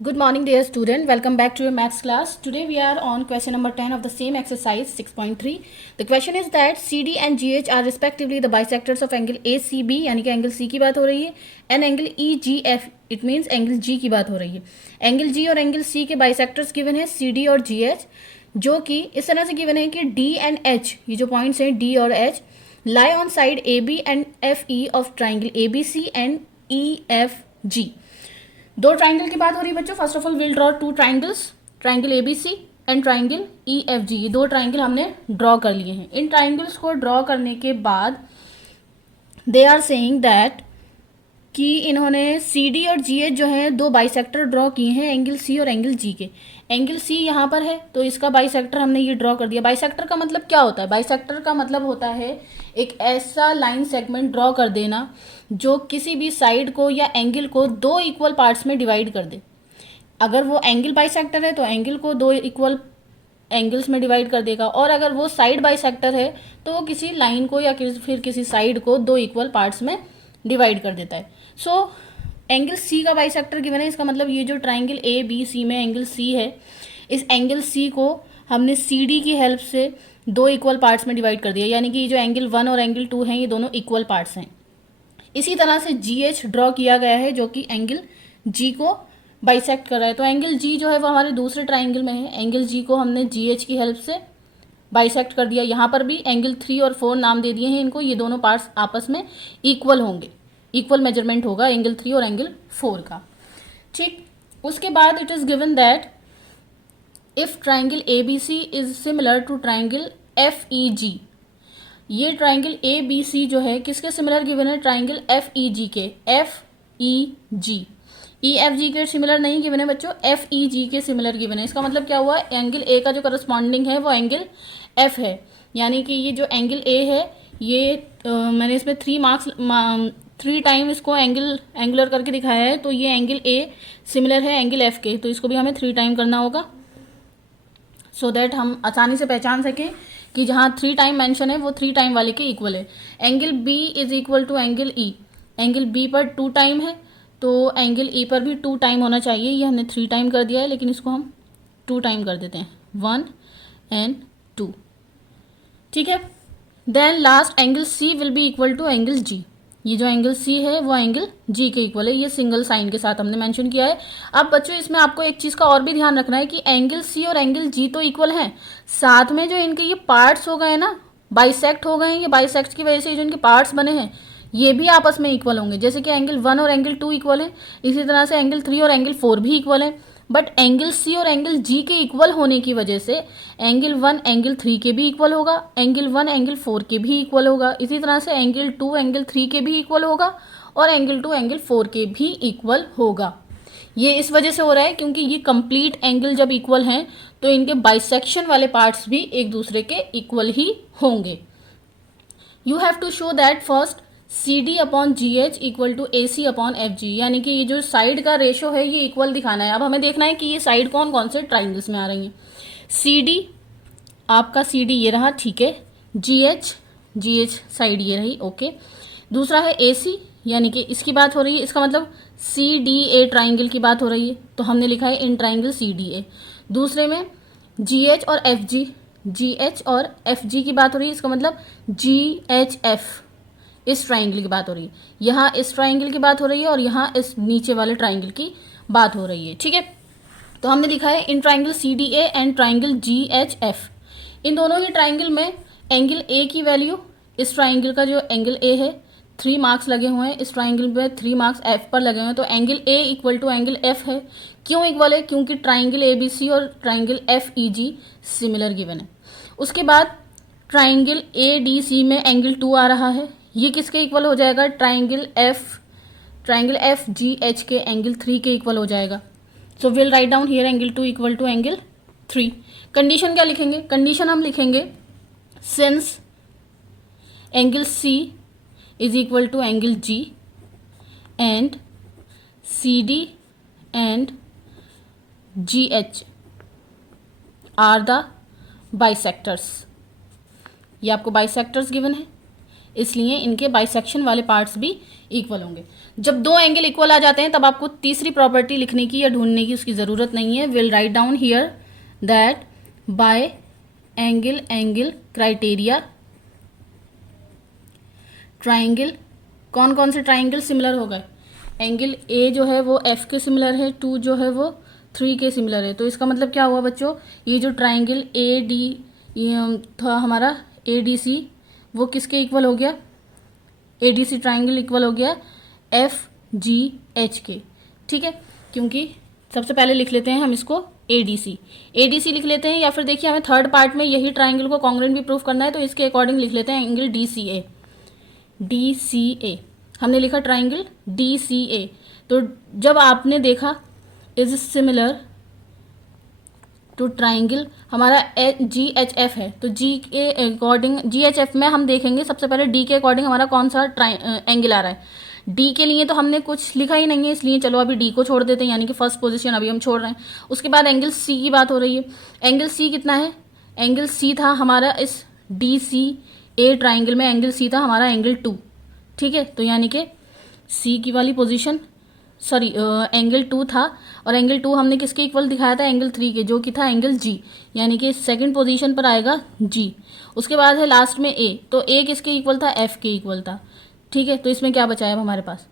Good morning, dear student. Welcome back to your maths class. Today we are on question number 10 of the same exercise 6.3. The question is that CD and GH are respectively the bisectors of angle ACB यानी कि angle C की बात हो रही है and angle EGF it means angle G की बात हो रही है. एंगल G और एंगल C के बाइसेक्टर्स गिवन है CD और GH जो कि इस तरह से गिवन है कि D and H ये जो पॉइंट्स हैं D और H lie on side AB and FE of triangle ABC and EFG. दो ट्राइंगल की बात हो रही है बच्चों. First of all will draw two triangles, triangle ABC and triangle EFG. ये दो ट्राइंगल हमने ड्रॉ कर लिए हैं. इन ट्राइंगल्स को ड्रॉ करने के बाद दे आर सेइंग दैट कि इन्होंने सी डी और जी एच जो है दो बाइसेक्टर ड्रॉ किए हैं एंगल सी और एंगल जी के. एंगल सी यहाँ पर है तो इसका बाइसेक्टर हमने ये ड्रॉ कर दिया. बाइसेक्टर का मतलब क्या होता है? बाइसेक्टर का मतलब होता है एक ऐसा लाइन सेगमेंट ड्रॉ कर देना जो किसी भी साइड को या एंगल को दो इक्वल पार्ट्स में डिवाइड कर दे. अगर वो एंगल बाइसेक्टर है तो एंगल को दो इक्वल एंगल्स में डिवाइड कर देगा, और अगर वो साइड बाइसेक्टर है तो वो किसी लाइन को या फिर किसी साइड को दो इक्वल पार्ट्स में डिवाइड कर देता है. सो एंगल सी का बाइसेक्टर गिवन है. इसका मतलब ये जो ट्राइंगल ए बी सी में एंगल सी है, इस एंगल सी को हमने सी डी की हेल्प से दो इक्वल पार्ट्स में डिवाइड कर दिया, यानी कि ये जो एंगल 1 और एंगल 2 हैं ये दोनों इक्वल पार्ट्स हैं. इसी तरह से जी एच ड्रॉ किया गया है जो कि एंगल जी को बाइसेक्ट कर रहा है. तो एंगल जी जो है वो हमारे दूसरे ट्राइंगल में है. एंगल जी को हमने जी एच की हेल्प से बाइसेक्ट कर दिया. यहाँ पर भी एंगल 3 और 4 नाम दे दिए हैं इनको. ये दोनों पार्ट्स आपस में इक्वल होंगे, इक्वल मेजरमेंट होगा एंगल 3 और एंगल 4 का. ठीक. उसके बाद it is given that if triangle A B C is similar to triangle F E G. ये ट्राइंगल ए बी सी जो है किसके सिमिलर गिवन है? ट्राइंगल एफ ई जी के. एफ ई जी, ई एफ जी के सिमिलर नहीं गिवन है बच्चों, एफ ई जी के सिमिलर गिवन है. इसका मतलब क्या हुआ? एंगल ए का जो करस्पॉन्डिंग है वो एंगल एफ है. यानी कि ये जो एंगल ए है ये मैंने इसमें 3 टाइम इसको एंगुलर करके दिखाया है. तो ये एंगल ए सिमिलर है एंगल एफ के, तो इसको भी हमें 3 टाइम करना होगा सो दैट हम आसानी से पहचान सकें कि जहाँ 3 टाइम मेंशन है वो 3 टाइम वाले के इक्वल है. Angle B is equal to angle E. Angle B पर 2 टाइम है तो एंगल ई पर भी 2 टाइम होना चाहिए. ये हमने 3 टाइम कर दिया है लेकिन इसको हम 2 टाइम कर देते हैं, 1 एंड 2. ठीक है. Then last angle C will be equal to angle G. ये जो एंगल सी है वो एंगल जी के इक्वल है. ये सिंगल साइन के साथ हमने मेंशन किया है. अब बच्चों इसमें आपको एक चीज़ का और भी ध्यान रखना है कि एंगल सी और एंगल जी तो इक्वल हैं, साथ में जो इनके ये पार्ट्स हो गए ना, बाइसेक्ट हो गए हैं, ये बाइसेक्ट की वजह से जो इनके पार्ट्स बने हैं ये भी आपस में इक्वल होंगे. जैसे कि एंगल 1 और एंगल 2 इक्वल है, इसी तरह से एंगल 3 और एंगल 4 भी इक्वल है. बट एंगल सी और एंगल जी के इक्वल होने की वजह से एंगल 1 एंगल 3 के भी इक्वल होगा, एंगल 1 एंगल 4 के भी इक्वल होगा, इसी तरह से एंगल 2 एंगल 3 के भी इक्वल होगा और एंगल 2 एंगल 4 के भी इक्वल होगा. ये इस वजह से हो रहा है क्योंकि ये कंप्लीट एंगल जब इक्वल हैं तो इनके बाइसेक्शन वाले पार्ट्स भी एक दूसरे के इक्वल ही होंगे. You have to show that first C D upon G H equal to A C upon F G, यानी कि ये जो साइड का रेशो है ये इक्वल दिखाना है. अब हमें देखना है कि ये साइड कौन कौन से ट्राइंगल्स में आ रही हैं. सी डी, आपका सी डी ये रहा, ठीक है. जी एच साइड ये रही, ओके. दूसरा है ए सी, यानी कि इसकी बात हो रही है, इसका मतलब सी डी ए ट्राइंगल की बात हो रही है तो हमने लिखा है इन ट्राइंगल सी डी ए. दूसरे में जी एच और एफ जी, जी एच और एफ जी की बात हो रही है, इसका मतलब जी एच एफ, इस ट्राइंगल की बात हो रही है. यहाँ इस ट्राइंगल की बात हो रही है और यहाँ इस नीचे वाले ट्राइंगल की बात हो रही है. ठीक है. तो हमने लिखा है in triangle C D A and triangle G H F. इन दोनों ही ट्राइंगल में एंगल ए की वैल्यू, इस ट्राइंगल का जो एंगल ए है 3 मार्क्स लगे हुए हैं, इस ट्राइंगल पे 3 मार्क्स एफ पर लगे हुए हैं. तो angle A equal to angle F है. क्यों इक्वल है? क्योंकि ट्राइंगल ए बी सी और ट्राइंगल एफ ई जी सिमिलर गिवन है. उसके बाद ट्राइंगल ए डी सी में एंगल 2 आ रहा है, ये किसके इक्वल हो जाएगा? ट्राइंगल एफ जी एच के एंगल 3 के इक्वल हो जाएगा. So will write down here angle 2 equal to angle 3. Condition क्या लिखेंगे? कंडीशन हम लिखेंगे since angle C is equal to angle G and C D and G H are the bisectors. ये आपको बाइसेक्टर्स गिवन है. इसलिए इनके बाइसेक्शन वाले पार्ट्स भी इक्वल होंगे। जब दो एंगल इक्वल आ जाते हैं तब आपको तीसरी प्रॉपर्टी लिखने की या ढूंढने की उसकी ज़रूरत नहीं है। Will write down here that bye angle criteria triangle, कौन कौन से ट्राइंगल सिमिलर हो गए? एंगल ए जो है वो एफ के सिमिलर है, 2 जो है वो 3 के सिमिलर है। तो इसका मतलब क्या हुआ बच्चों, ये जो ट्राइंगल ए डी था हमारा ए डी सी, वो किसके इक्वल हो गया? A D C triangle equal हो गया एफ जी एच के। ठीक है, क्योंकि सबसे पहले लिख लेते हैं हम इसको ए डी सी लिख लेते हैं, या फिर देखिए हमें थर्ड पार्ट में यही ट्राइंगल को कॉन्ग्रुएंट भी प्रूफ करना है, तो इसके अकॉर्डिंग लिख लेते हैं एंगल डी सी ए। हमने लिखा ट्राइंगल डी सी ए, तो जब आपने देखा इज सिमिलर टू ट्राइंगल हमारा जी एच एफ है, तो जी के अकॉर्डिंग जी एच एफ में हम देखेंगे सबसे पहले डी के अकॉर्डिंग हमारा कौन सा एंगल आ रहा है। डी के लिए तो हमने कुछ लिखा ही नहीं है, इसलिए चलो अभी डी को छोड़ देते हैं, यानी कि फर्स्ट पोजीशन अभी हम छोड़ रहे हैं। उसके बाद एंगल सी की बात हो रही है। एंगल सी कितना है? एंगल सी था हमारा इस डी सी ए ट्राइंगल में, एंगल सी था हमारा एंगल 2। ठीक है, तो यानी कि सी की वाली पोजीशन एंगल 2 था, और एंगल 2 हमने किसके इक्वल दिखाया था? एंगल 3 के, जो कि था एंगल जी, यानी कि सेकंड पोजीशन पर आएगा जी। उसके बाद है लास्ट में ए, तो ए किसके इक्वल था? एफ के इक्वल था। ठीक है, तो इसमें क्या बचा है अब हमारे पास?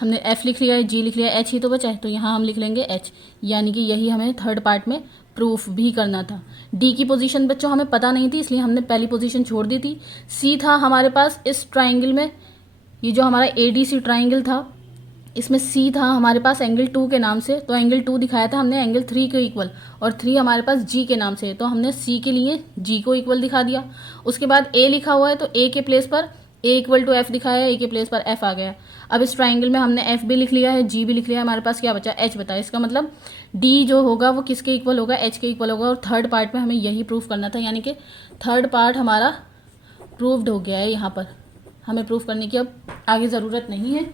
हमने एफ लिख लिया है, जी लिख लिया है, एच ही तो बचा है, तो यहाँ हम लिख लेंगे एच, यानी कि यही हमें थर्ड पार्ट में प्रूफ भी करना था। डी की पोजीशन बच्चों हमें पता नहीं थी, इसलिए हमने पहली पोजीशन छोड़ दी थी। सी था हमारे पास इस ट्राइंगल में, ये जो हमारा ए डी सी ट्राइंगल था, इसमें सी था हमारे पास एंगल 2 के नाम से, तो एंगल 2 दिखाया था हमने एंगल 3 के इक्वल, और 3 हमारे पास जी के नाम से है, तो हमने सी के लिए जी को इक्वल दिखा दिया। उसके बाद ए लिखा हुआ है, तो ए के प्लेस पर ए इक्वल टू एफ दिखाया है, ए के प्लेस पर एफ आ गया। अब इस ट्राइंगल में हमने एफ भी लिख लिया है, जी भी लिख लिया है, हमारे पास क्या बचा? एच बता। इसका मतलब डी जो होगा वो किसके इक्वल होगा? एच के इक्वल होगा, और थर्ड पार्ट में हमें यही प्रूफ करना था, यानी कि थर्ड पार्ट हमारा प्रूव्ड हो गया है। यहाँ पर हमें प्रूफ करने की अब आगे ज़रूरत नहीं है,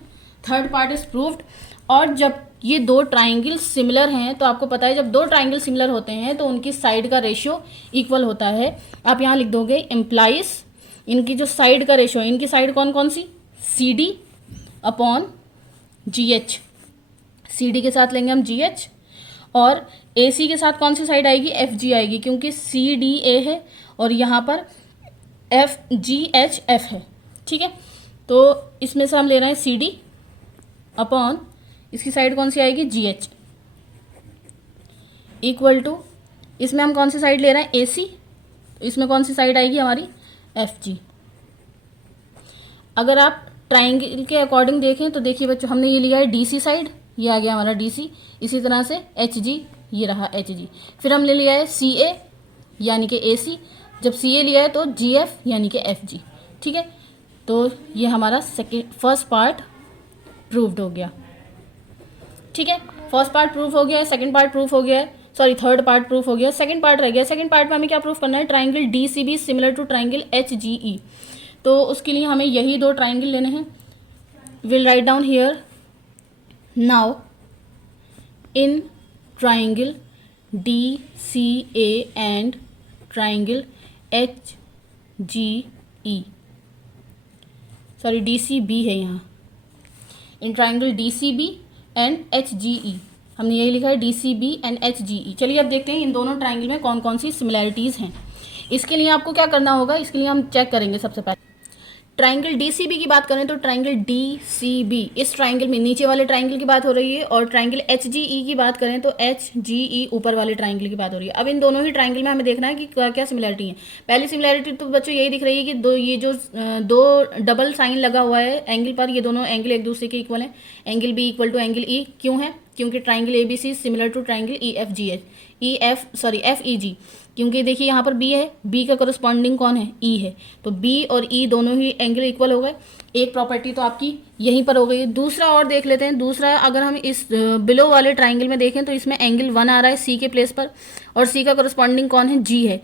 थर्ड पार्ट इज प्रूव्ड। और जब ये दो ट्राइंगल सिमिलर हैं, तो आपको पता है जब दो ट्राइंगल सिमिलर होते हैं तो उनकी साइड का रेशियो इक्वल होता है। आप यहाँ लिख दोगे इम्प्लाइज, इनकी जो साइड का रेशियो है, इनकी साइड कौन कौन सी? C D upon G H. C D के साथ लेंगे हम जी एच, और ए सी के साथ कौन सी साइड आएगी? एफ जी आएगी, क्योंकि सी डी ए है और यहाँ पर एफ जी एच एफ है। ठीक है, तो इसमें से हम ले रहे हैं सी डी अपॉन इसकी साइड कौन सी आएगी? जी एच, इक्वल टू इसमें हम कौन सी साइड ले रहे हैं? ए सी, तो इसमें कौन सी साइड आएगी हमारी? F G. अगर आप ट्राइंगल के अकॉर्डिंग देखें तो देखिए बच्चों, हमने ये लिया है डी सी साइड, ये आ गया हमारा डी सी, इसी तरह से एच जी, ये रहा एच जी। फिर हमने लिया है सी ए यानी कि ए सी, जब सी ए लिया है तो जी एफ यानी कि एफ जी। ठीक है, तो ये हमारा फर्स्ट पार्ट प्रूव्ड हो गया। ठीक है, फर्स्ट पार्ट प्रूफ हो गया है, सेकंड पार्ट प्रूफ हो गया है, थर्ड पार्ट प्रूफ हो गया, सेकंड पार्ट रह गया। सेकंड पार्ट में हमें क्या प्रूफ करना है? Triangle D C B similar to triangle H G E, तो उसके लिए हमें यही दो ट्राइंगल लेने हैं। Will write down here now in triangle D C A and triangle H G E, D C B है यहाँ, in triangle D C B and H G E, हमने यही लिखा है D C B and H G E. चलिए अब देखते हैं इन दोनों ट्राइंगल में कौन कौन सी सिमिलैरिटीज़ हैं। इसके लिए आपको क्या करना होगा? इसके लिए हम चेक करेंगे सबसे पहले ट्राइंगल डी सी बी की बात करें तो ट्राइंगल डी सी बी, इस ट्राइंगल में नीचे वाले ट्राइंगल की बात हो रही है, और ट्राइंगल एच जी ई की बात करें तो एच जी ई ऊपर वाले ट्राइंगल की बात हो रही है। अब इन दोनों ही ट्राइंगल में हमें देखना है कि क्या क्या सिमिलैरिटी है। पहली सिमिलैरिटी तो बच्चों यही दिख रही है कि ये जो दो डबल साइन लगा हुआ है एंगल पर, ये दोनों एंगल एक दूसरे के इक्वल हैं। Angle B equal to angle E क्यों है? क्योंकि triangle A B C similar to triangle E F G H, F E G, क्योंकि देखिए यहाँ पर बी है, बी का करस्पॉन्डिंग कौन है? ई है, तो बी और ई दोनों ही एंगल इक्वल हो गए। एक प्रॉपर्टी तो आपकी यहीं पर हो गई है। दूसरा और देख लेते हैं। दूसरा, अगर हम इस बिलो वाले ट्राइंगल में देखें तो इसमें एंगल 1 आ रहा है सी के प्लेस पर, और सी का करस्पॉन्डिंग कौन है? जी है,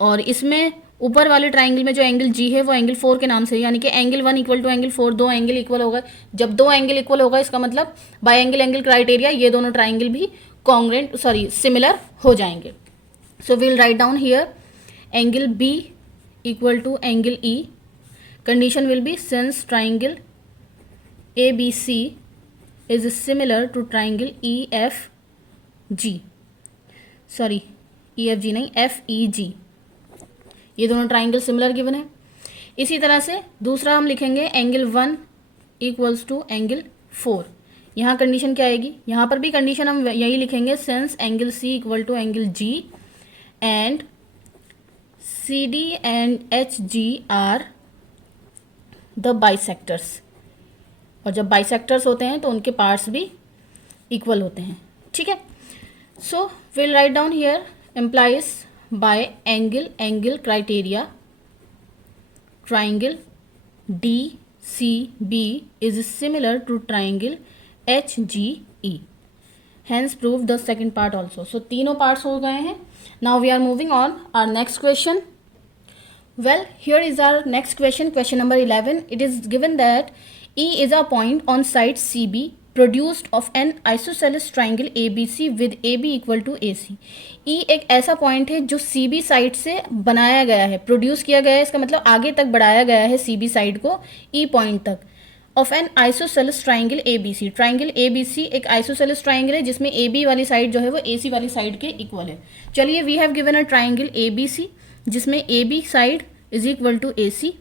और इसमें ऊपर वाले ट्राइंगल में जो एंगल जी है वो एंगल 4 के नाम से है, यानी कि एंगल 1 इक्वल टू एंगल 4, दो एंगल इक्वल हो गए। जब दो एंगल इक्वल होगा इसका मतलब बाय एंगल क्राइटेरिया ये दोनों ट्राइंगल भी सिमिलर हो जाएंगे। So we'll write down here angle B equal to angle E condition will be since triangle ABC is similar to triangle EFG, sorry EFG नहीं FEG, ये दोनों ट्राइंगल सिमिलर गिवन है। इसी तरह से दूसरा हम लिखेंगे एंगल 1 इक्वल्स टू एंगल 4। यहाँ कंडीशन क्या आएगी, यहाँ पर भी कंडीशन हम यही लिखेंगे, since angle C equal to angle G and CD and HG are the bisectors, और जब बाइसेक्टर्स होते हैं तो उनके पार्ट्स भी इक्वल होते हैं। ठीक है, so will write down here employs by angle criteria triangle DCB is similar to triangle HGE, hence prove the second part also। so तीनों parts हो गए हैं। now we are moving on our next question। well, here is our next question, question number 11। it is given that E is a point on side CB produced of an isosceles triangle ABC with AB equal to AC। E एक ऐसा point है जो CB side से बनाया गया है, produce किया गया है, इसका मतलब आगे तक बढ़ाया गया है CB साइड को E पॉइंट तक, of N isosceles triangle ABC। Triangle ABC एक आइसोसेलेस ट्राइंगल है जिसमें AB वाली साइड जो है वो AC वाली साइड के इक्वल है। चलिए, we have given a triangle ABC जिसमें AB side is equal to AC।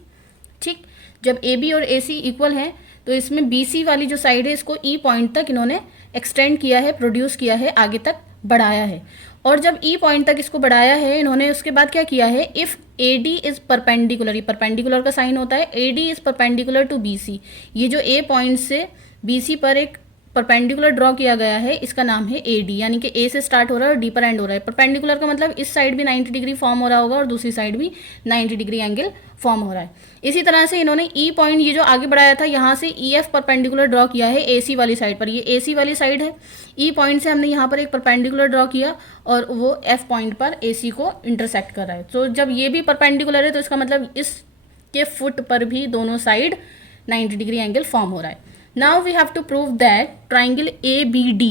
ठीक, जब AB और AC इक्वल हैं तो इसमें BC वाली जो साइड है इसको E पॉइंट तक इन्होंने एक्सटेंड किया है, प्रोड्यूस किया है, आगे तक बढ़ाया है। और जब E पॉइंट तक इसको बढ़ाया है इन्होंने, उसके बाद क्या किया है, इफ़ AD इज परपेंडिकुलर, ये परपेंडिकुलर का साइन होता है, AD is perpendicular to BC, ये जो A पॉइंट से BC पर एक परपेंडिकुलर ड्रॉ किया गया है इसका नाम है AD, यानी कि A से स्टार्ट हो रहा है और D पर एंड हो रहा है। परपेंडिकुलर का मतलब इस साइड भी 90 डिग्री फॉर्म हो रहा होगा और दूसरी साइड भी 90 डिग्री एंगल फॉर्म हो रहा है। इसी तरह से इन्होंने E पॉइंट ये जो आगे बढ़ाया था यहाँ से EF परपेंडिकुलर ड्रॉ किया है AC वाली साइड पर, ये AC वाली साइड है। E पॉइंट से हमने यहाँ पर एक परपेंडिकुलर ड्रॉ किया और वो F पॉइंट पर AC को इंटरसेक्ट कर रहा है। तो जब ये भी परपेंडिकुलर है तो इसका मतलब इसके फुट पर भी दोनों साइड 90 डिग्री एंगल फॉर्म हो रहा है। Now we have to prove that triangle ABD,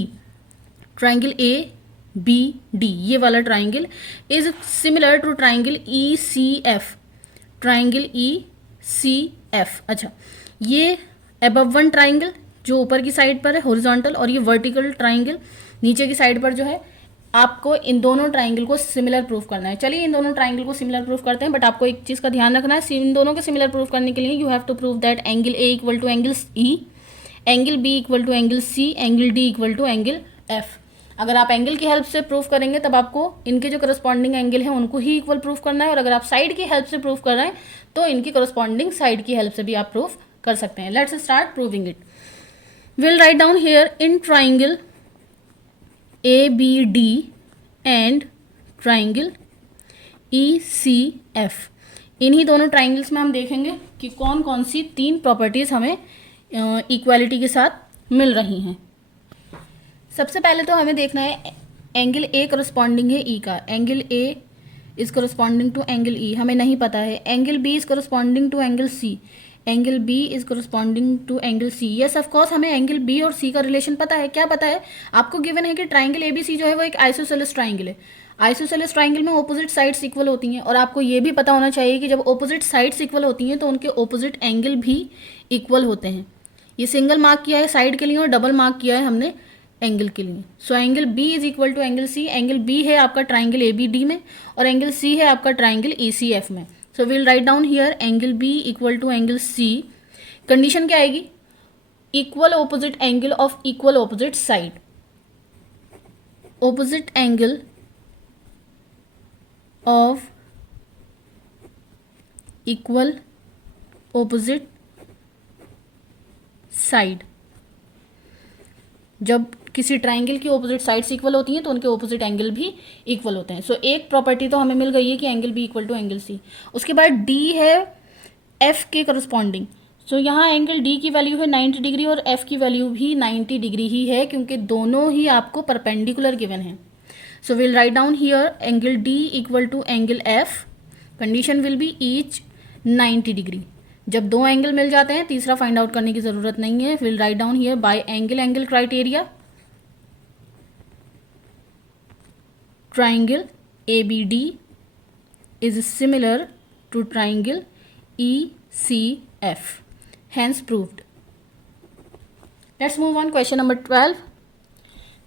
triangle ABD ये वाला triangle is similar to triangle ECF, triangle ECF। अच्छा, ये above one triangle जो ऊपर की साइड पर है horizontal, और ये vertical triangle नीचे की साइड पर जो है, आपको इन दोनों ट्राइंगल को सिमिलर प्रूफ करना है। चलिए, इन दोनों ट्राइंगल को सिमिलर प्रूफ करते हैं, बट आपको एक चीज़ का ध्यान रखना है, इन दोनों के सिमिलर प्रूफ करने के लिए you have to prove that angle A equal to angle E, angle B equal to angle C, angle D equal to angle F। अगर आप एंगल की हेल्प से प्रूफ करेंगे तब आपको इनके जो करस्पॉन्डिंग एंगल हैं उनको ही इक्वल प्रूफ करना है, और अगर आप साइड की हेल्प से प्रूफ कर रहे हैं तो इनकी करस्पॉन्डिंग साइड की हेल्प से भी आप प्रूफ कर सकते हैं। Let's start proving it. Will write down here in triangle ABD and triangle ECF, इन्हीं दोनों ट्राइंगल्स में हम देखेंगे कि कौन कौन सी तीन प्रॉपर्टीज़ हमें इक्वालिटी के साथ मिल रही हैं। सबसे पहले तो हमें देखना है एंगल A करस्पॉन्डिंग है E का, angle A is corresponding to angle E हमें नहीं पता है, angle B is corresponding to angle C, angle B is corresponding to angle C। Yes of course हमें एंगल B और C का relation पता है। क्या पता है आपको? गिवन है कि ट्राइंगल ABC जो है वो एक आइसोसेलेस ट्राइंगल है। आइसोसेलेस ट्राइंगल में ऑपोजिट साइड्स इक्वल होती हैं, और आपको ये भी पता होना चाहिए कि जब ऑपोजिट साइड्स इक्वल होती हैं तो उनके ऑपोजिट एंगल भी इक्वल होते हैं। ये सिंगल मार्क किया है साइड के लिए और डबल मार्क किया है हमने एंगल के लिए। So angle B is equal to angle C। Angle B है आपका ट्राइंगल ABD में और एंगल C है आपका ट्राइंगल ECF में। So will write down here angle B equal to angle C। Condition क्या आएगी? Equal opposite angle of equal opposite side. Opposite angle of equal opposite side. जब किसी triangle की ऑपोजिट साइड्स इक्वल होती हैं तो उनके ऑपोजिट एंगल भी इक्वल होते हैं। सो एक प्रॉपर्टी तो हमें मिल गई है कि angle B equal to angle C। उसके बाद D है F के करस्पॉन्डिंग। सो यहाँ एंगल D की वैल्यू है 90 डिग्री और F की वैल्यू भी 90 डिग्री ही है, क्योंकि दोनों ही आपको परपेंडिकुलर गिवन है। So will write down here angle D equal to angle F। Condition will be each 90 degree. जब दो एंगल मिल जाते हैं तीसरा फाइंड आउट करने की ज़रूरत नहीं है। Will write down here by angle criteria triangle ABD is similar to triangle ECF। F. Hence proved. Let's move on. Question number 12.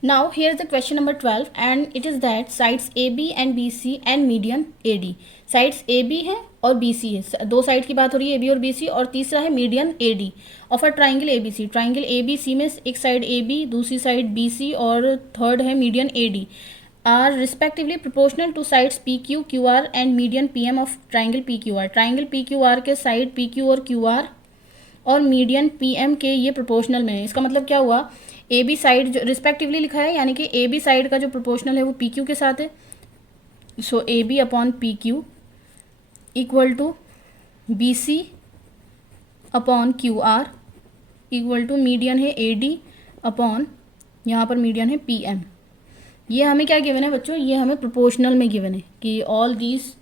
Now here is the question number 12 and it is that sides AB and BC and median AD. Sides AB हैं और BC है, दो side की बात हो रही है AB और BC, और तीसरा है median AD of a triangle ABC. Triangle ABC में एक साइड AB, दूसरी साइड BC और थर्ड है median AD are respectively proportional to sides PQ QR and median PM of triangle PQR. Triangle PQR के side PQ और QR और median PM के ये प्रोपोर्शनल में है. इसका मतलब क्या हुआ, AB साइड जो रिस्पेक्टिवली लिखा है यानी कि AB साइड का जो प्रोपोर्शनल है वो PQ के साथ है. So AB upon PQ equal to BC upon QR equal to median है AD अपॉन यहाँ पर मीडियन है PM. ये हमें क्या गिवन है बच्चों, ये हमें प्रोपोर्शनल में गिवन है कि all these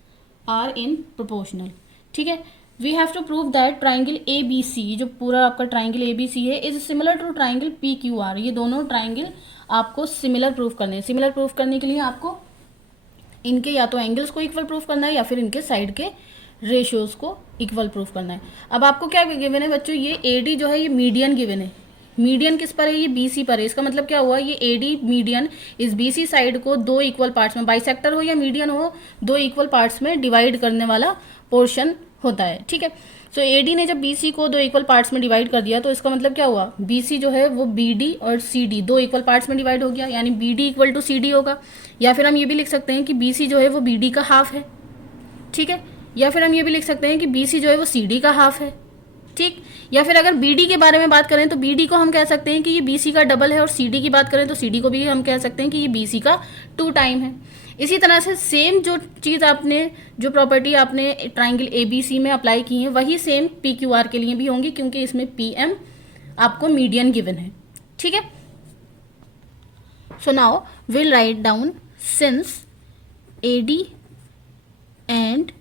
are in proportional. ठीक है. We have to prove that triangle ABC, जो पूरा आपका ट्राइंगल ABC है, is similar to triangle PQR. ये दोनों ट्राइंगल आपको सिमिलर प्रूव करने हैं. सिमिलर प्रूव करने के लिए आपको इनके या तो एंगल्स को इक्वल प्रूव करना है या फिर इनके साइड के रेशियोज को इक्वल प्रूव करना है. अब आपको क्या गिवन है बच्चों, ये AD जो है ये मीडियन गिवन है. मीडियन किस पर है, ये BC पर है. इसका मतलब क्या हुआ, ये AD मीडियन इस BC साइड को दो इक्वल पार्ट्स में, बाइसेक्टर हो या मीडियन हो, दो इक्वल पार्ट्स में डिवाइड करने वाला पोर्शन होता है. ठीक है. सो AD ने जब BC को दो इक्वल पार्ट्स में डिवाइड कर दिया तो इसका मतलब क्या हुआ, BC जो है वो BD और CD दो इक्वल पार्ट्स में डिवाइड हो गया, यानी BD इक्वल टू CD होगा. या फिर हम ये भी लिख सकते हैं कि BC जो है वो BD का हाफ है. ठीक है. या फिर हम ये भी लिख सकते हैं कि BC जो है वो CD का हाफ है. ठीक. या फिर अगर BD के बारे में बात करें तो BD को हम कह सकते हैं कि ये BC का डबल है, और CD की बात करें तो CD को भी हम कह सकते हैं कि ये BC का 2 टाइम है. इसी तरह से सेम जो चीज़ आपने, जो प्रॉपर्टी आपने ट्राइंगल ABC में अप्लाई की है वही सेम PQR के लिए भी होंगी, क्योंकि इसमें PM आपको मीडियन गिवन है. ठीक है. So now will write down since AD and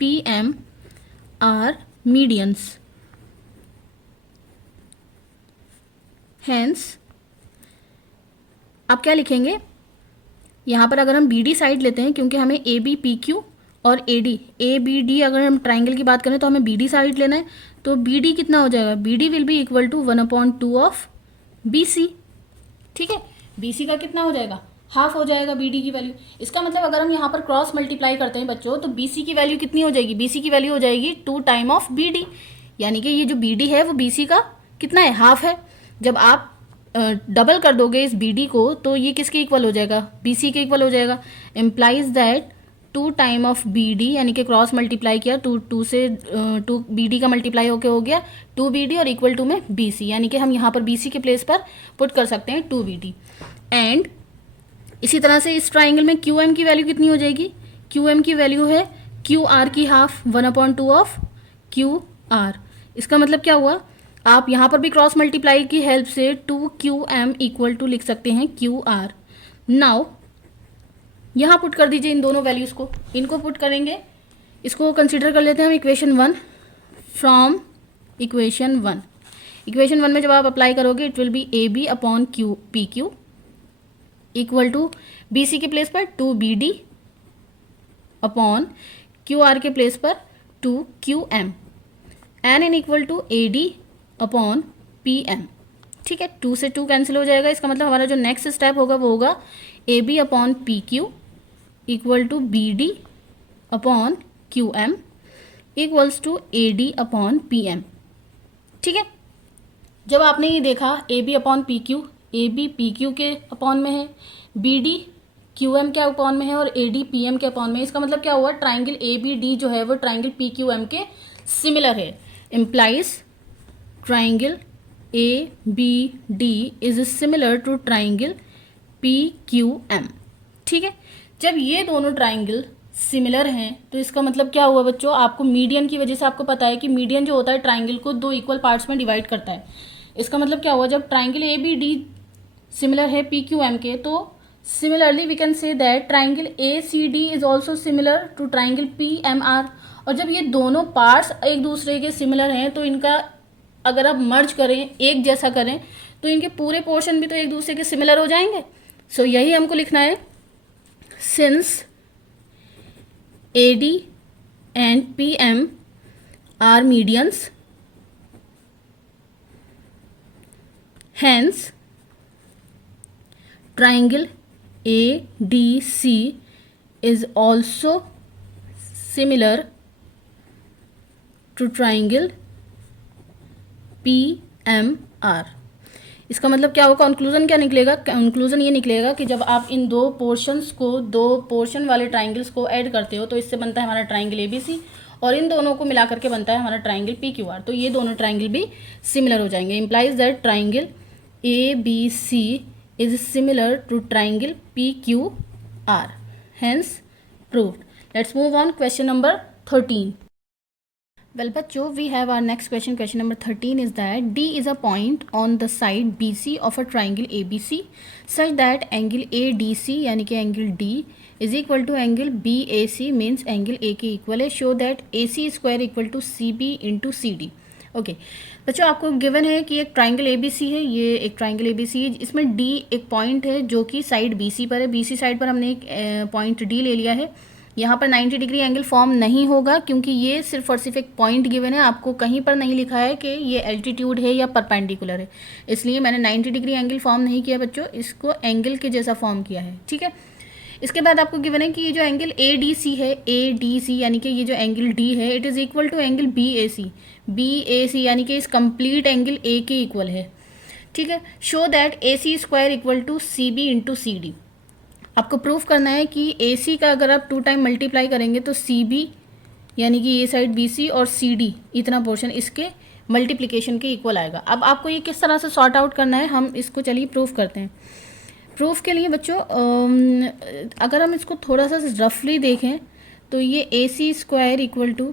PM are medians, hence आप क्या लिखेंगे यहाँ पर, अगर हम BD साइड लेते हैं, क्योंकि हमें AB PQ और ABD अगर हम ट्राइंगल की बात करें तो हमें BD साइड लेना है, तो BD कितना हो जाएगा, BD will be equal to 1/2 of BC. ठीक है. BC का कितना हो जाएगा, हाफ हो जाएगा BD की वैल्यू. इसका मतलब अगर हम यहाँ पर क्रॉस मल्टीप्लाई करते हैं बच्चों तो BC की वैल्यू कितनी हो जाएगी, BC की वैल्यू हो जाएगी 2 टाइम ऑफ BD, यानी कि ये जो BD है वो BC का कितना है, हाफ है. जब आप डबल कर दोगे इस BD को तो ये किसके इक्वल हो जाएगा, BC के इक्वल हो जाएगा. Implies that 2 time of BD, यानी कि क्रॉस मल्टीप्लाई किया, 2 से 2 BD का मल्टीप्लाई होके हो गया 2BD और इक्वल टू में BC, यानी कि हम यहाँ पर BC के प्लेस पर पुट कर सकते हैं 2BD. एंड इसी तरह से इस ट्राइंगल में QM की वैल्यू कितनी हो जाएगी, QM की वैल्यू है QR की हाफ 1/2 ऑफ QR. इसका मतलब क्या हुआ, आप यहाँ पर भी क्रॉस मल्टीप्लाई की हेल्प से 2QM इक्वल टू लिख सकते हैं QR. नाउ यहाँ पुट कर दीजिए इन दोनों वैल्यूज़ को, इनको पुट करेंगे, इसको कंसिडर कर लेते हैं हम इक्वेशन 1. फ्रॉम इक्वेशन 1, इक्वेशन 1 में जब आप अप्लाई करोगे it will be AB upon PQ equal to BC के प्लेस पर 2BD अपॉन QR के प्लेस पर 2QM an in equal to AD upon PM. ठीक है. 2 से 2 कैंसिल हो जाएगा. इसका मतलब हमारा जो नेक्स्ट स्टेप होगा वो होगा AB upon PQ equal to BD upon QM equals to AD upon PM. ठीक है. जब आपने ये देखा AB upon PQ, AB PQ के अपॉन में है, BD QM के अपॉन में है और AD PM के अपॉन में है. इसका मतलब क्या हुआ, ट्राइंगल ABD जो है वो ट्राइंगल PQM के सिमिलर है. Implies triangle ABD is similar to triangle PQM. ठीक है. जब ये दोनों ट्राइंगल सिमिलर हैं तो इसका मतलब क्या हुआ बच्चों, आपको मीडियन की वजह से आपको पता है कि मीडियन जो होता है ट्राइंगल को दो इक्वल पार्ट्स में डिवाइड करता है. इसका मतलब क्या हुआ, जब ट्राइंगल ABD सिमिलर है PQM के, तो similarly we can say that triangle ACD is also similar to triangle PMR. और जब ये दोनों पार्ट्स एक दूसरे के सिमिलर हैं तो इनका अगर आप मर्ज करें, एक जैसा करें, तो इनके पूरे पोर्शन भी तो एक दूसरे के सिमिलर हो जाएंगे. सो यही हमको लिखना है, since AD and PM are medians, Hence, triangle ADC is also similar to triangle PMR. इसका मतलब क्या होगा, कंक्लूजन क्या निकलेगा? कंक्लूजन ये निकलेगा कि जब आप इन दो पोर्शन वाले ट्राइंगल्स को ऐड करते हो तो इससे बनता है हमारा ट्राइंगल ABC, और इन दोनों को मिला करके बनता है हमारा ट्राइंगल PQR। तो ये दोनों ट्राइंगल भी सिमिलर हो जाएंगे। Implies that triangle ABC is similar to triangle PQR, hence proved. Let's move on question number 13. Well, बच्चों, we have our next question. Question number 13 is that D is a point on the side BC of a triangle ABC such that angle ADC यानी कि angle D is equal to angle BAC means angle A के equal है. Show that AC square equal to CB into CD. Okay बच्चों, आपको given है कि एक triangle ABC है, ये एक ट्राइंगल ABC है, इसमें D एक पॉइंट है जो कि साइड BC पर है. BC साइड पर हमने एक पॉइंट D ले लिया है. यहाँ पर 90 डिग्री एंगल फॉर्म नहीं होगा क्योंकि ये सिर्फ और सिर्फ एक पॉइंट गिवन है. आपको कहीं पर नहीं लिखा है कि ये एल्टीट्यूड है या परपेंडिकुलर है, इसलिए मैंने 90 डिग्री एंगल फॉर्म नहीं किया बच्चों, इसको एंगल के जैसा फॉर्म किया है. ठीक है, इसके बाद आपको गिवन है कि ये जो एंगल ADC है, ADC यानी कि ये जो एंगल D है, it is equal to angle BAC यानी कि इस कंप्लीट एंगल A के इक्वल है. ठीक है, show that AC square equal to CB into CD. आपको प्रूफ करना है कि AC का अगर आप 2 टाइम मल्टीप्लाई करेंगे तो CB यानी कि ये साइड BC और CD इतना पोर्शन इसके मल्टीप्लिकेशन के इक्वल आएगा. अब आपको ये किस तरह से सॉर्ट आउट करना है, हम इसको चलिए प्रूफ करते हैं. प्रूफ के लिए बच्चों अगर हम इसको थोड़ा सा रफली देखें तो ये AC square equal to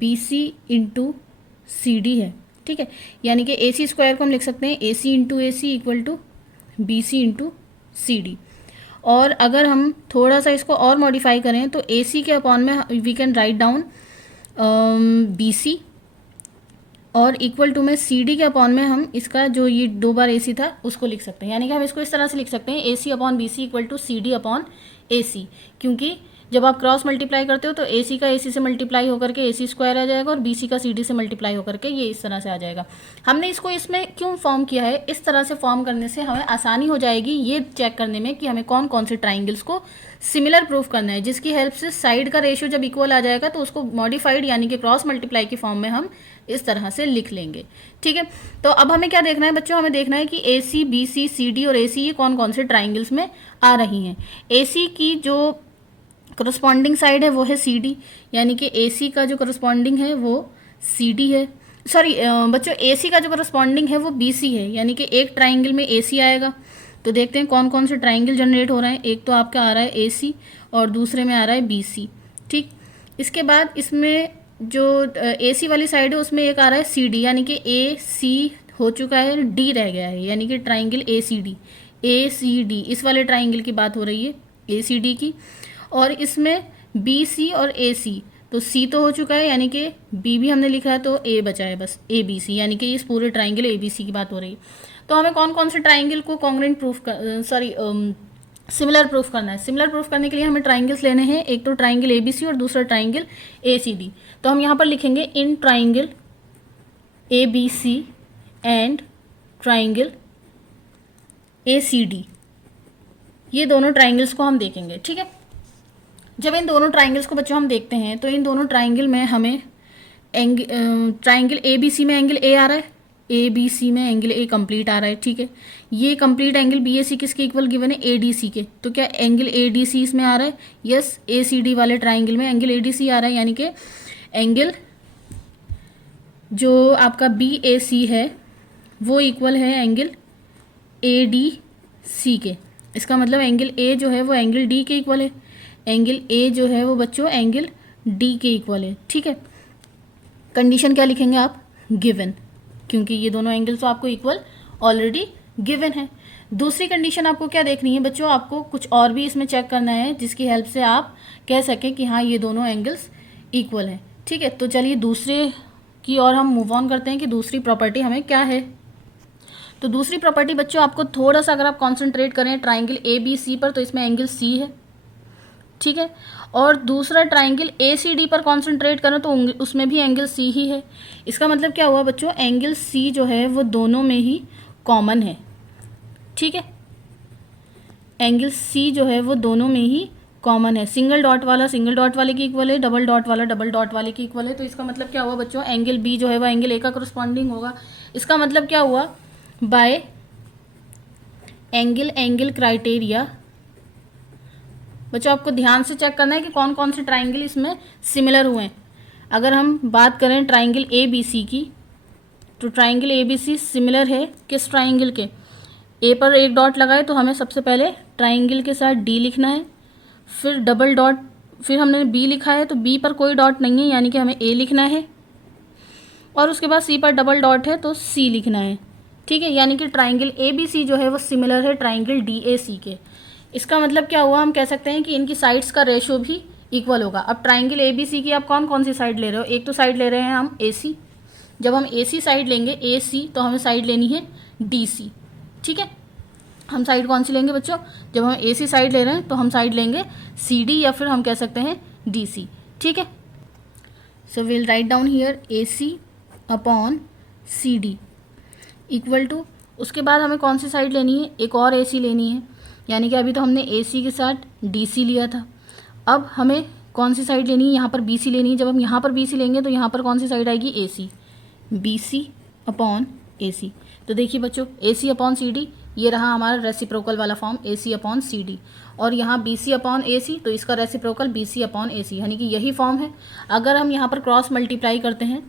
BC into CD है. ठीक है, यानी कि AC स्क्वायर को हम लिख सकते हैं AC into AC equal to BC into CD. और अगर हम थोड़ा सा इसको और मॉडिफाई करें तो AC के अपॉन में we can write down BC और इक्वल टू में CD के अपॉन में हम इसका जो ये 2 बार AC था उसको लिख सकते हैं. यानी कि हम इसको इस तरह से लिख सकते हैं AC upon BC equal to CD upon AC, क्योंकि जब आप क्रॉस मल्टीप्लाई करते हो तो AC का AC से मल्टीप्लाई होकर के AC स्क्वायर आ जाएगा और BC का CD से मल्टीप्लाई होकर के ये इस तरह से आ जाएगा. हमने इसको इसमें क्यों फॉर्म किया है, इस तरह से फॉर्म करने से हमें आसानी हो जाएगी ये चेक करने में कि हमें कौन कौन से ट्राइंगल्स को सिमिलर प्रूफ करना है, जिसकी हेल्प से साइड का रेशियो जब इक्वल आ जाएगा तो उसको मॉडिफाइड यानी कि क्रॉस मल्टीप्लाई की फॉर्म में हम इस तरह से लिख लेंगे. ठीक है, तो अब हमें क्या देखना है बच्चों, हमें देखना है कि AC, BC, CD और AC ये कौन कौन से ट्राइंगल्स में आ रही हैं. AC की जो करस्पॉन्डिंग साइड है वो है CD, यानी कि AC का जो करस्पॉन्डिंग है वो CD है. सॉरी बच्चों, AC का जो करस्पॉन्डिंग है वो BC है, यानी कि एक ट्राइंगल में AC आएगा. तो देखते हैं कौन कौन से ट्राइंगल जनरेट हो रहे हैं. एक तो आपका आ रहा है AC और दूसरे में आ रहा है BC. ठीक, इसके बाद इसमें जो AC वाली साइड है उसमें एक आ रहा है CD, यानी कि AC हो चुका है, D रह गया है, यानी कि ट्राइंगल ACD इस वाले ट्राइंगल की बात हो रही है ACD की. और इसमें BC और AC, तो C तो हो चुका है यानी कि B भी हमने लिखा है तो A बचा है बस ABC, यानी कि इस पूरे ट्राइंगल ABC की बात हो रही है. तो हमें कौन कौन से ट्राइंगल को कॉन्ग्रुएंट प्रूफ सिमिलर प्रूफ करना है. सिमिलर प्रूफ करने के लिए हमें ट्राइंगल्स लेने हैं, एक तो ट्राइंगल ABC और दूसरा ट्राइंगल ACD. तो हम यहाँ पर लिखेंगे in triangle ABC and triangle ACD, ये दोनों ट्राइंगल्स को हम देखेंगे. ठीक है, जब इन दोनों ट्राइंगल्स को बच्चों हम देखते हैं तो इन दोनों ट्राइंगल में हमें ट्राइंगल ABC में एंगल A आ रहा है, ABC में एंगल A कंप्लीट आ रहा है. ठीक है, ये कंप्लीट एंगल BAC किसके इक्वल गिवन है, ADC के. तो क्या एंगल ADC इसमें आ रहा है, यस. ACD वाले ट्राइंगल में एंगल ADC आ रहा है, यानी कि एंगल जो आपका BAC है वो इक्वल है एंगल ADC के. इसका मतलब एंगल A जो है वो एंगल D के इक्वल है, एंगल A जो है वो बच्चों एंगल D के इक्वल है. ठीक है, कंडीशन क्या लिखेंगे आप, गिवन, क्योंकि ये दोनों एंगल्स तो आपको इक्वल ऑलरेडी गिवन है. दूसरी कंडीशन आपको क्या देखनी है बच्चों, आपको कुछ और भी इसमें चेक करना है जिसकी हेल्प से आप कह सकें कि हाँ ये दोनों एंगल्स इक्वल हैं. ठीक है, तो चलिए दूसरे की और हम मूव ऑन करते हैं कि दूसरी प्रॉपर्टी हमें क्या है. तो दूसरी प्रॉपर्टी बच्चों आपको थोड़ा सा अगर आप कॉन्सेंट्रेट करें ट्राइंगल ABC पर तो इसमें एंगल C है. ठीक है, और दूसरा ट्राइंगल ACD पर कॉन्सेंट्रेट करें तो उसमें भी एंगल C ही है. इसका मतलब क्या हुआ बच्चों, एंगल C जो है वो दोनों में ही कॉमन है, ठीक है। एंगल सी जो है वो दोनों में ही कॉमन है। सिंगल डॉट वाला सिंगल डॉट वाले की इक्वल है, डबल डॉट वाला डबल डॉट वाले की इक्वल है। तो इसका मतलब क्या हुआ बच्चों, एंगल बी जो है वह एंगल ए का करस्पॉन्डिंग होगा। इसका मतलब क्या हुआ, बाय एंगल क्राइटेरिया। बच्चों आपको ध्यान से चेक करना है कि कौन कौन से ट्राइंगल इसमें सिमिलर हुए हैं। अगर हम बात करें ट्राइंगल ए बी सी की, तो triangle A B C similar है किस ट्राइंगल के, ए पर एक डॉट लगाए तो हमें सबसे पहले ट्राइंगल के साथ डी लिखना है, फिर डबल डॉट, फिर हमने बी लिखा है तो बी पर कोई डॉट नहीं है यानी कि हमें ए लिखना है, और उसके बाद सी पर डबल डॉट है तो सी लिखना है, ठीक है। यानी कि ट्राइंगल ए बी सी जो है वो सिमिलर है ट्राइंगल डी ए सी के। इसका मतलब क्या हुआ, हम कह सकते हैं कि इनकी साइड्स का रेशो भी इक्वल होगा। अब ट्राइंगल ए बी सी की आप कौन कौन सी साइड ले रहे हो, एक तो साइड ले रहे हैं हम ए सी। जब हम ए सी साइड लेंगे ए सी तो हमें साइड लेनी है डी सी, ठीक है। हम साइड कौन सी लेंगे बच्चों, जब हम ए सी साइड ले रहे हैं तो हम साइड लेंगे सी डी या फिर हम कह सकते हैं डी सी, ठीक है। So will write down here A C upon C D equal to, उसके बाद हमें कौन सी साइड लेनी है, एक और ए सी लेनी है। यानी कि अभी तो हमने ए सी के साथ डी सी लिया था, अब हमें कौन सी साइड लेनी है, यहाँ पर बी सी लेनी है। जब हम यहाँ पर बी सी लेंगे तो यहाँ पर कौन सी साइड आएगी, ए सी, बी सी अपॉन ए सी। तो देखिए बच्चों ए सी अपॉन सी डी, ये रहा हमारा रेसिप्रोकल वाला फॉर्म ए सी अपॉन सी डी, और यहाँ बी सी अपॉन ए सी तो इसका रेसिप्रोकल बी सी अपॉन ए सी, यानी कि यही फॉर्म है। अगर हम यहाँ पर क्रॉस मल्टीप्लाई करते हैं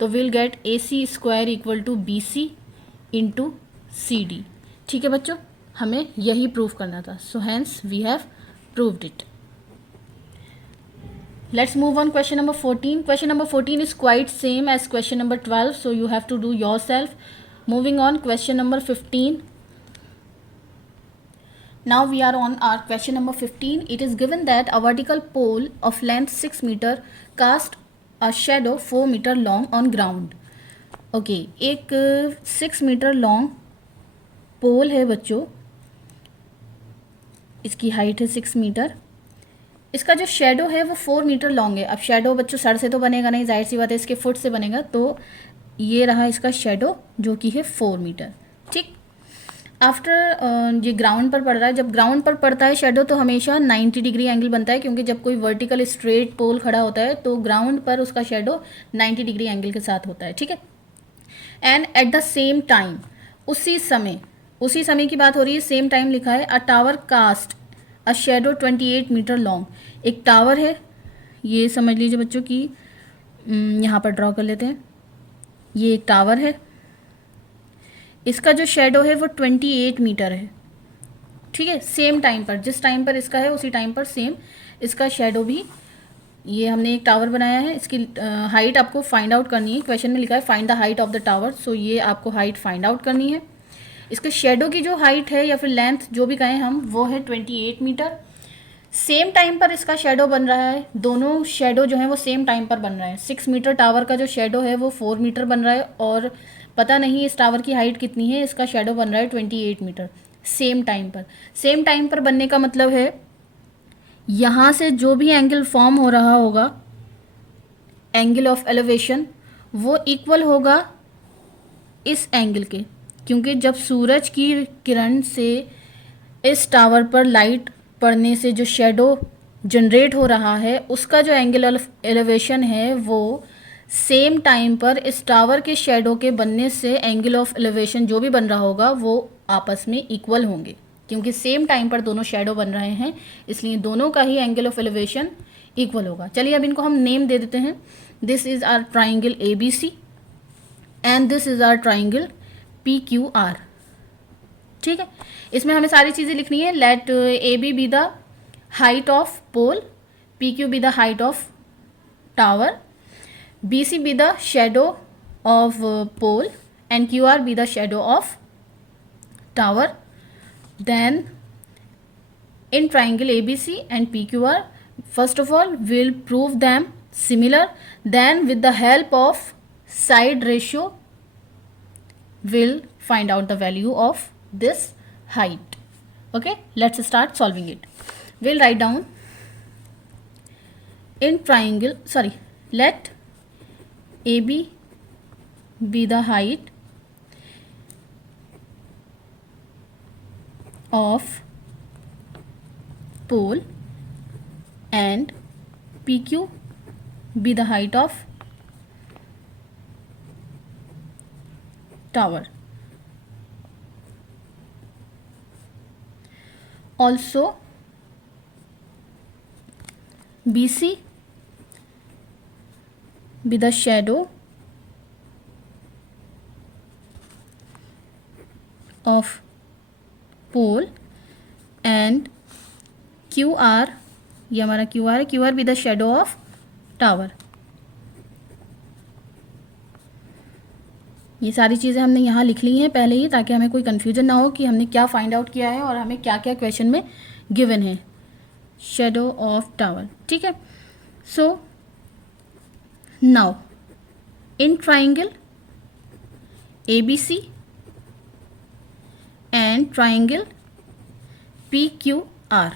तो will get A C square equal to B C into C D, ठीक है बच्चों, हमें यही प्रूव करना था। So hence we have proved it. Let's move on question number 14. Question number 14 is quite same as question number 12, so you have to do yourself. Moving on, question number 15. Now we are on our question number 15. It is given that a vertical pole of length 6 meter cast a shadow 4 meter long on ground. Okay, एक 6 metre long पोल है बच्चों, इसकी height है 6 metre, इसका जो shadow है वो 4 metre long है। अब शेडो बच्चों सर से तो बनेगा नहीं, जाहिर सी बात है, इसके फुट से बनेगा। तो ये रहा इसका शेडो जो कि है 4 मीटर, ठीक। आफ्टर ये ग्राउंड पर पड़ रहा है, जब ग्राउंड पर पड़ता है शेडो तो हमेशा 90 डिग्री एंगल बनता है, क्योंकि जब कोई वर्टिकल स्ट्रेट पोल खड़ा होता है तो ग्राउंड पर उसका शेडो 90 डिग्री एंगल के साथ होता है, ठीक है। And at the same time, उसी समय की बात हो रही है, सेम टाइम लिखा है, a tower cast a shadow 28 metre long. एक टावर है, ये समझ लीजिए बच्चों कि यहाँ पर ड्रॉ कर लेते हैं, ये एक टावर है, इसका जो शेडो है वो 28 मीटर है, ठीक है। सेम टाइम पर, जिस टाइम पर इसका है उसी टाइम पर सेम इसका शेडो भी, ये हमने एक टावर बनाया है, इसकी हाइट आपको फाइंड आउट करनी है। क्वेश्चन में लिखा है find the height of the tower, so ये आपको हाइट फाइंड आउट करनी है। इसके शेडो की जो हाइट है या फिर लेंथ जो भी कहें हम, वो है 28 मीटर। सेम टाइम पर इसका शेडो बन रहा है, दोनों शेडो जो है वो सेम टाइम पर बन रहे हैं। 6 मीटर टावर का जो शेडो है वो 4 मीटर बन रहा है, और पता नहीं इस टावर की हाइट कितनी है, इसका शेडो बन रहा है 28 मीटर सेम टाइम पर। सेम टाइम पर बनने का मतलब है यहाँ से जो भी एंगल फॉर्म हो रहा होगा, एंगल ऑफ एलिवेशन, वो इक्वल होगा इस एंगल के, क्योंकि जब सूरज की किरण से इस टावर पर लाइट पड़ने से जो शेडो जनरेट हो रहा है उसका जो एंगल ऑफ एलिवेशन है वो सेम टाइम पर इस टावर के शेडो के बनने से एंगल ऑफ एलिवेशन जो भी बन रहा होगा वो आपस में इक्वल होंगे, क्योंकि सेम टाइम पर दोनों शेडो बन रहे हैं, इसलिए दोनों का ही एंगल ऑफ एलिवेशन इक्वल होगा। चलिए अब इनको हम नेम दे देते हैं। This is our triangle A B C and this is our triangle P Q R, ठीक है। इसमें हमें सारी चीज़ें लिखनी है। Let A B the height of pole, P Q be the height of tower, B C be the shadow of pole and Q R be the shadow of tower. Then in triangle ABC and PQR, first of all we'll prove them similar, then with the help of side ratio we'll find out the value of this height. Okay, let's start solving it. We'll write down in triangle, let AB be the height of pole and PQ be the height of tower. Also BC be the shadow of pole and QR, ये हमारा QR है, QR be the shadow of tower. ये सारी चीज़ें हमने यहाँ लिख ली हैं पहले ही, ताकि हमें कोई कन्फ्यूजन ना हो कि हमने क्या फाइंड आउट किया है और हमें क्या क्या क्वेश्चन में गिवन है. Shadow of tower. ठीक है. So now in triangle ABC and triangle PQR.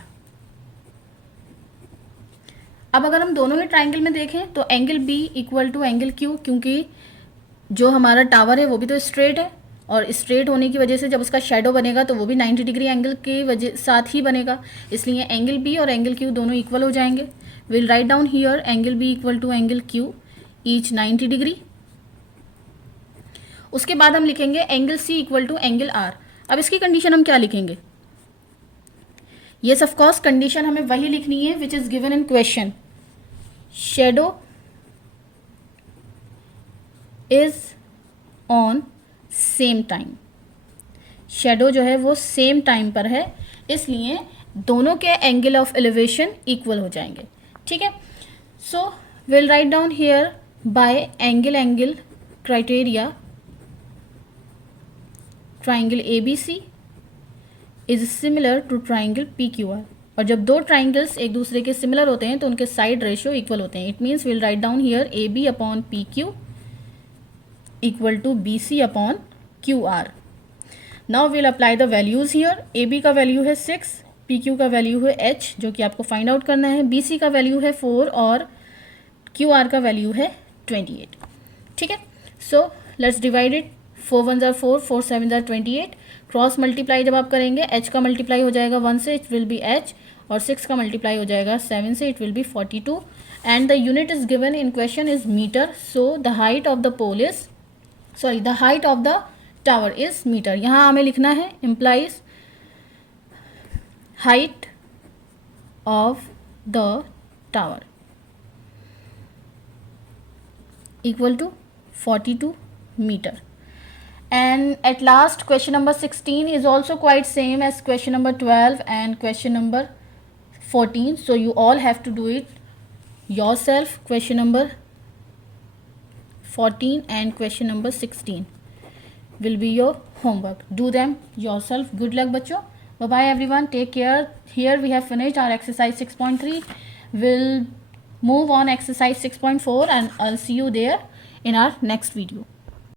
अब अगर हम दोनों ही ट्राइंगल में देखें तो angle B equal to angle Q, क्योंकि जो हमारा टावर है वो भी तो स्ट्रेट है, और स्ट्रेट होने की वजह से जब उसका शेडो बनेगा तो वो भी 90 डिग्री एंगल के वजह साथ ही बनेगा, इसलिए एंगल B और एंगल Q दोनों इक्वल हो जाएंगे. Will write down here angle B equal to angle Q each 90 degree. उसके बाद हम लिखेंगे angle C equal to angle R. अब इसकी कंडीशन हम क्या लिखेंगे? येस ऑफ कोर्स कंडीशन हमें वही लिखनी है which is given in question. Shadow is on same time. Shadow जो है वो सेम टाइम पर है, इसलिए दोनों के एंगल ऑफ एलिवेशन इक्वल हो जाएंगे. ठीक है. So will write down here by angle criteria triangle ABC is similar to triangle PQR. और जब दो ट्राइंगल्स एक दूसरे के सिमिलर होते हैं तो उनके साइड रेशियो इक्वल होते हैं. It means will write down here AB upon PQ equal to BC upon QR. Now will apply the values here. AB का वैल्यू है 6, PQ का वैल्यू है H जो कि आपको फाइंड आउट करना है, BC का वैल्यू है 4 और QR का वैल्यू है 28. ठीक है. So let's divide it. 4 1 ज़ार 4, 4 7 ज़ार 28. क्रॉस मल्टीप्लाई जब आप करेंगे H का मल्टीप्लाई हो जाएगा 1 से, इट विल बी H, और 6 का मल्टीप्लाई हो जाएगा 7 से, it will be 42. And the unit is given in question is metre. So the height of the pole is the height of the tower is metre. यहाँ हमें लिखना है implies height of the tower equal to 42 metre. And at last question number 16 is also quite same as question number 12 and question number 14. So you all have to do it yourself. Question number 14 and question number 16 will be your homework. Do them yourself. Good luck bachcho. Bye bye everyone. Take care. Here we have finished our exercise 6.3. We'll move on exercise 6.4 and I'll see you there in our next video.